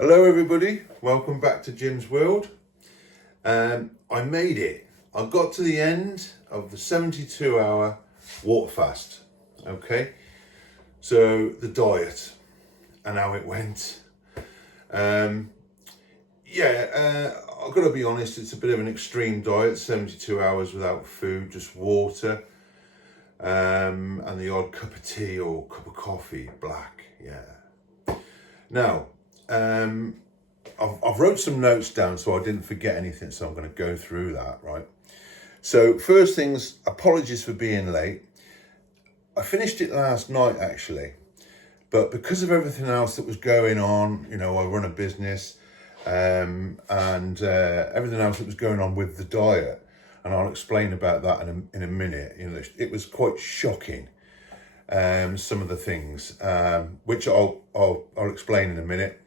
Hello everybody, welcome back to Jim's World. I made it. I got to the end of the 72-hour water fast. Okay, so the diet and how it went. I've got to be honest, it's a bit of an extreme diet, 72 hours without food, just water, and the odd cup of tea or cup of coffee, black, yeah. Now, I've wrote some notes down so I didn't forget anything, so I'm going to go through that, right? So first things, apologies for being late. I finished it last night actually, but because of everything else that was going on, I run a business, and everything else that was going on with the diet, and I'll explain about that in a minute. It was quite shocking, some of the things, which I'll explain in a minute.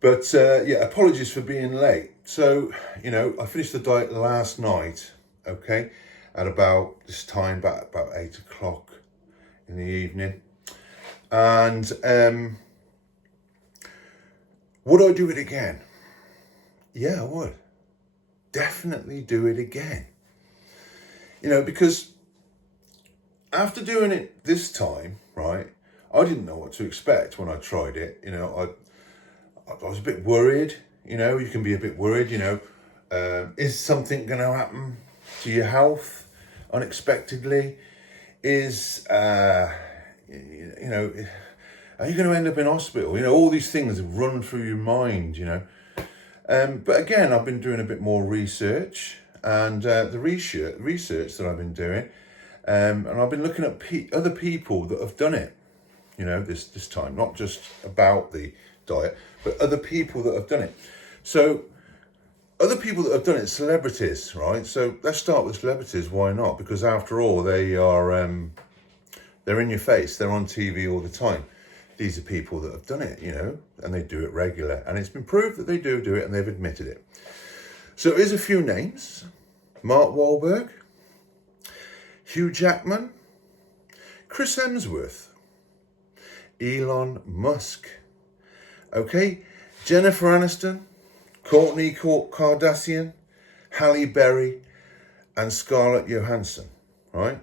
But apologies for being late. So, I finished the diet last night, okay, at about this time, about 8 o'clock in the evening. And would I do it again? Yeah, I would. Definitely do it again. Because after doing it this time, right, I didn't know what to expect when I tried it. I was a bit worried, you can be a bit worried, is something going to happen to your health unexpectedly? Are you going to end up in hospital? All these things run through your mind, But again, I've been doing a bit more research, and the research that I've been doing, and I've been looking at other people that have done it, this time, not just about the diet, but other people that have done it. So other people that have done it, celebrities, right? So let's start with celebrities. Why not? Because after all, they are they're in your face. They're on TV all the time. These are people that have done it, and they do it regular, and it's been proved that they do it, and they've admitted it. So here's a few names: Mark Wahlberg, Hugh Jackman, Chris Hemsworth, Elon Musk, okay, Jennifer Aniston, Kourtney Kardashian, Halle Berry, and Scarlett Johansson, right?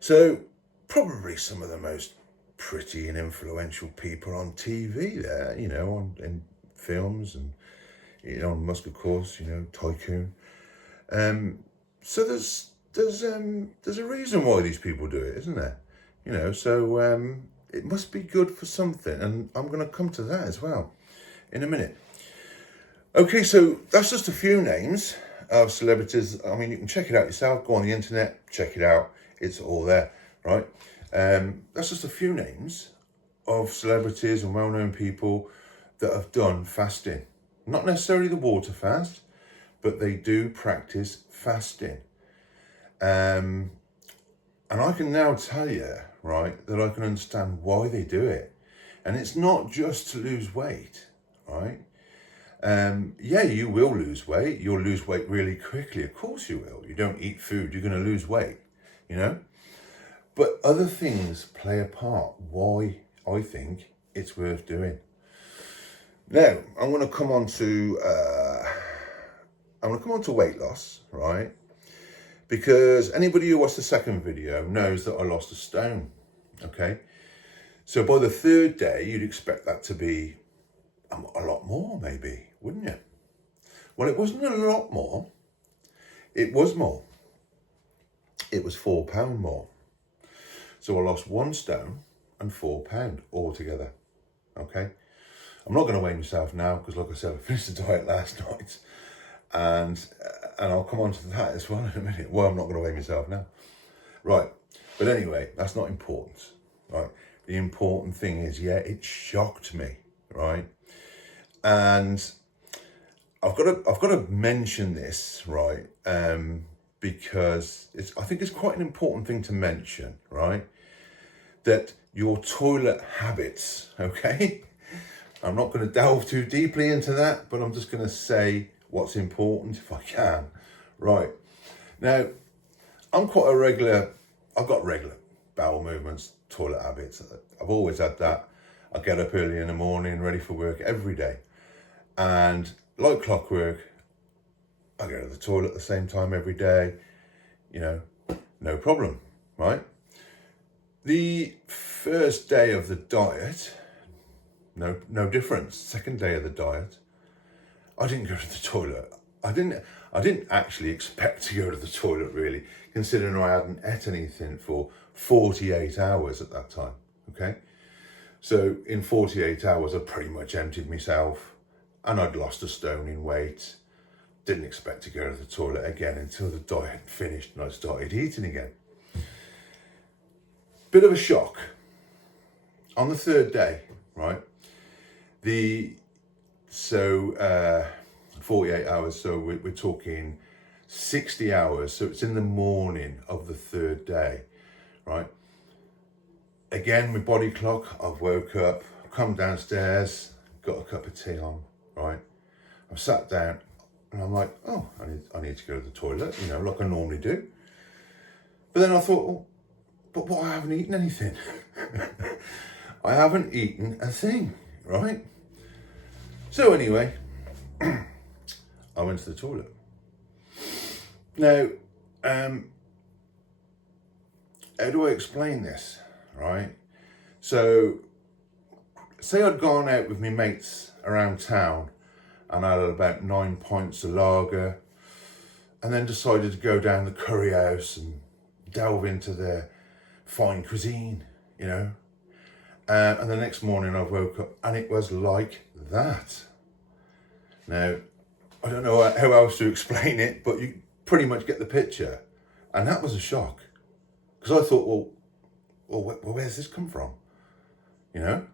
So probably some of the most pretty and influential people on TV there, in films, and Elon Musk, of course, tycoon. So there's a reason why these people do it, isn't there? So it must be good for something, and I'm going to come to that as well in a minute. Okay, so that's just a few names of celebrities. I mean, you can check it out yourself. Go on the internet, check it out. It's all there, right? That's just a few names of celebrities and well-known people that have done fasting. Not necessarily the water fast, but they do practice fasting. And I can now tell you, right, that I can understand why they do it. And it's not just to lose weight, right? You will lose weight. You'll lose weight really quickly. Of course you will. You don't eat food, you're going to lose weight, But other things play a part why I think it's worth doing. Now, I'm going to come on to weight loss, right? Because anybody who watched the second video knows that I lost a stone, okay? So by the third day, you'd expect that to be a lot more, maybe, wouldn't you? Well, it wasn't a lot more. It was more. It was £4 more. So I lost 1 stone and £4 altogether, okay? I'm not going to weigh myself now because, like I said, I finished the diet last night, and I'll come on to that as well in a minute. Well, I'm not going to weigh myself now. Right, but anyway, that's not important, right? The important thing is, it shocked me, right? And I've got to mention this, right? Because I think it's quite an important thing to mention, right? That your toilet habits, okay? I'm not going to delve too deeply into that, but I'm just going to say what's important if I can. Right. Now, I've got regular bowel movements, toilet habits. I've always had that. I get up early in the morning, ready for work every day. And like clockwork, I go to the toilet at the same time every day, you know, no problem, right? The first day of the diet, no difference. Second day of the diet, I didn't go to the toilet. I didn't actually expect to go to the toilet, really, considering I hadn't ate anything for 48 hours at that time, okay? So in 48 hours, I pretty much emptied myself, and I'd lost a stone in weight. Didn't expect to go to the toilet again until the diet finished and I started eating again. Bit of a shock. On the third day, right? 48 hours, so we're talking 60 hours. So it's in the morning of the third day, right? Again, my body clock, I've woke up, come downstairs, got a cup of tea on, right? I've sat down and I'm like, oh, I need to go to the toilet, you know, like I normally do. But then I thought, oh, but what, I haven't eaten anything. I haven't eaten a thing, right? So anyway, I went to the toilet. Now, how do I explain this, right? So, say I'd gone out with my mates around town and I had about 9 pints of lager, and then decided to go down the curry house and delve into their fine cuisine, you know. And the next morning I woke up and it was like that. Now, I don't know how else to explain it, but you pretty much get the picture. And that was a shock. Because I thought, well, where's this come from? You know?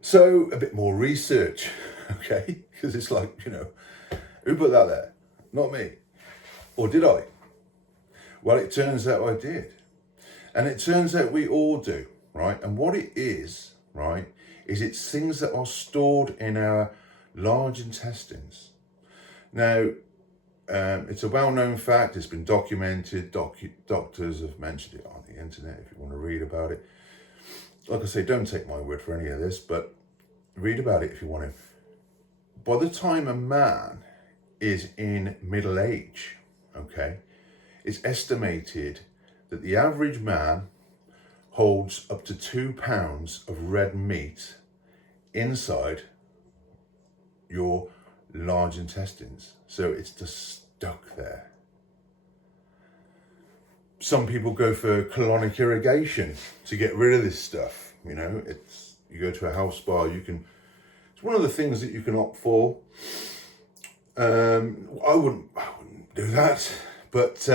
So, a bit more research, okay? Because it's like, you know, who put that there? Not me. Or did I? Well, it turns out I did. And it turns out we all do, right? And what it is, right, is it's things that are stored in our large intestines. Now, it's a well-known fact. It's been documented. Doctors have mentioned it on the internet if you want to read about it. Like I say, don't take my word for any of this, but read about it if you want to. By the time a man is in middle age, okay, it's estimated that the average man holds up to 2 pounds of red meat inside your large intestines. So it's just stuck there. Some people go for colonic irrigation to get rid of this stuff. You know, you go to a health spa, it's one of the things that you can opt for. I wouldn't do that, but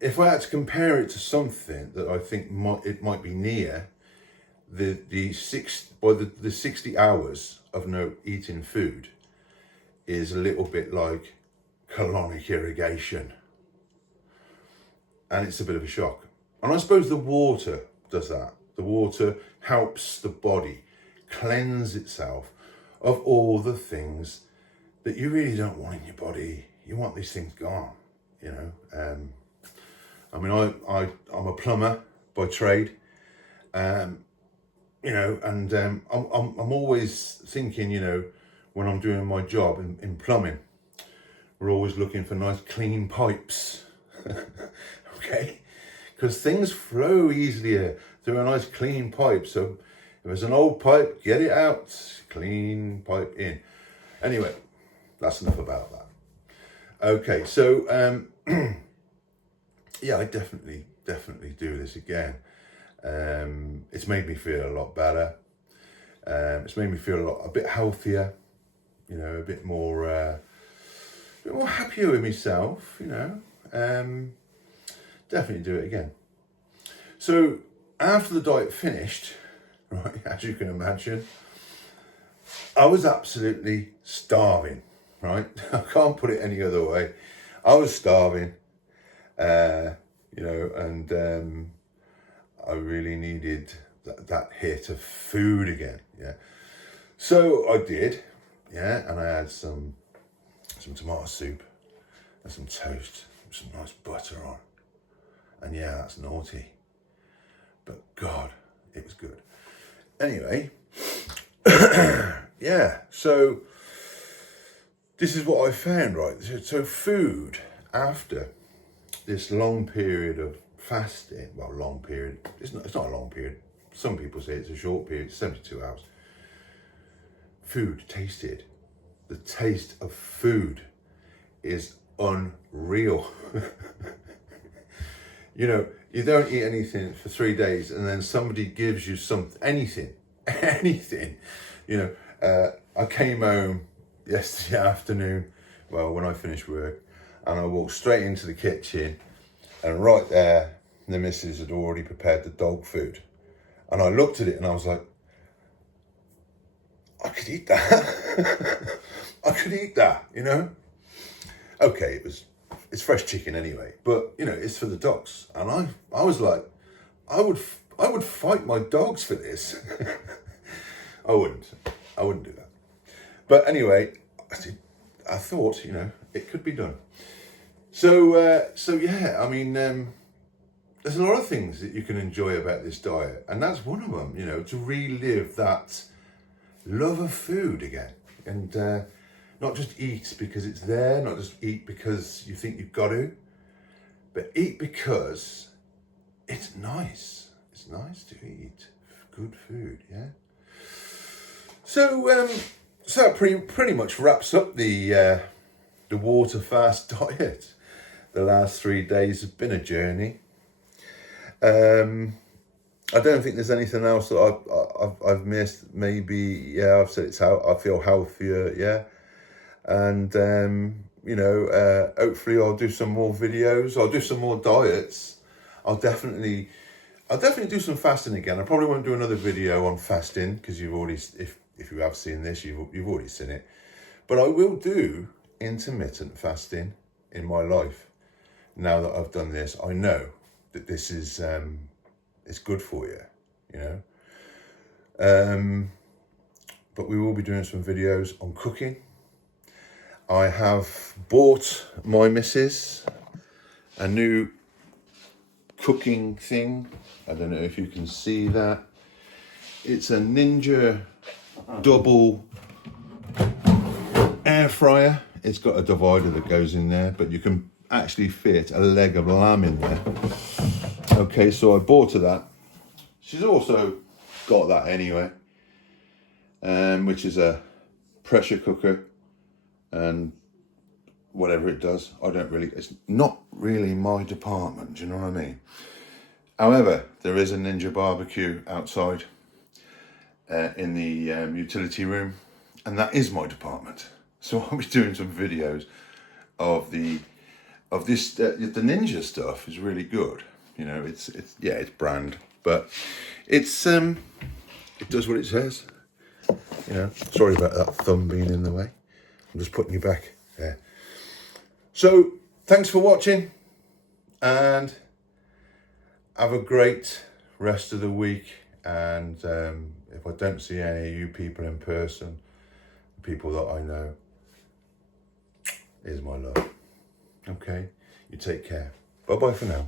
if I had to compare it to something that I think it might be near, the 60 hours of no eating food is a little bit like colonic irrigation. And it's a bit of a shock. And I suppose the water does that. The water helps the body cleanse itself of all the things that you really don't want in your body. You want these things gone, you know. I mean, I'm a plumber by trade, you know, and I'm always thinking, you know, when I'm doing my job in plumbing, we're always looking for nice clean pipes, okay? Because things flow easier through a nice clean pipe. So if it's an old pipe, get it out, clean pipe in. Anyway, that's enough about that. Okay, so yeah, I definitely do this again. It's made me feel a lot better. It's made me feel a bit healthier, you know, a bit more happier with myself, you know. Definitely do it again. So after the diet finished, right, as you can imagine, I was absolutely starving, right? I can't put it any other way. I was starving, you know, and I really needed that hit of food again, yeah. So I did, yeah, and I had some tomato soup and some toast, with some nice butter on. And yeah, that's naughty. But God, It was good. Anyway, yeah, so this is what I found, right? So food after this long period of fasting, well, long period, it's not a long period. Some people say it's a short period, 72 hours. Food tasted. The taste of food is unreal. You know, you don't eat anything for 3 days and then somebody gives you anything. You know, I came home yesterday afternoon, well, when I finished work, and I walked straight into the kitchen, and right there, the missus had already prepared the dog food. And I looked at it and I was like, I could eat that. I could eat that, you know? Okay, it's fresh chicken anyway, but you know, it's for the dogs. And I was like, I would fight my dogs for this. I wouldn't do that. But anyway, I thought, you know, it could be done. So yeah, I mean, there's a lot of things that you can enjoy about this diet, and that's one of them, you know, to relive that love of food again, and not just eat because it's there, not just eat because you think you've got to, but eat because it's nice. It's nice to eat good food, yeah? So that pretty much wraps up the water fast diet. The last 3 days have been a journey. I don't think there's anything else that I've missed. Maybe, yeah, I've said I feel healthier, yeah. And you know, hopefully I'll do some more videos. I'll do some more diets. I'll definitely do some fasting again. I probably won't do another video on fasting because you've already, if you have seen this, you've already seen it. But I will do intermittent fasting in my life. Now that I've done this, I know that this is it's good for you, you know. But we will be doing some videos on cooking. I have bought my missus a new cooking thing. I don't know if you can see that. It's a Ninja double air fryer. It's got a divider that goes in there, but you can actually fit a leg of lamb in there. Okay, so I bought her that. She's also got that anyway, which is a pressure cooker and whatever it does. It's not really my department, do you know what I mean? However, there is a Ninja barbecue outside in the utility room, and that is my department. So I'll be doing some videos of this. The Ninja stuff is really good. You know, it's brand, but it does what it says. You know, sorry about that thumb being in the way. I'm just putting you back there. So thanks for watching, and have a great rest of the week. And if I don't see any of you people in person, people that I know, here's my love. Okay, you take care. Bye-bye for now.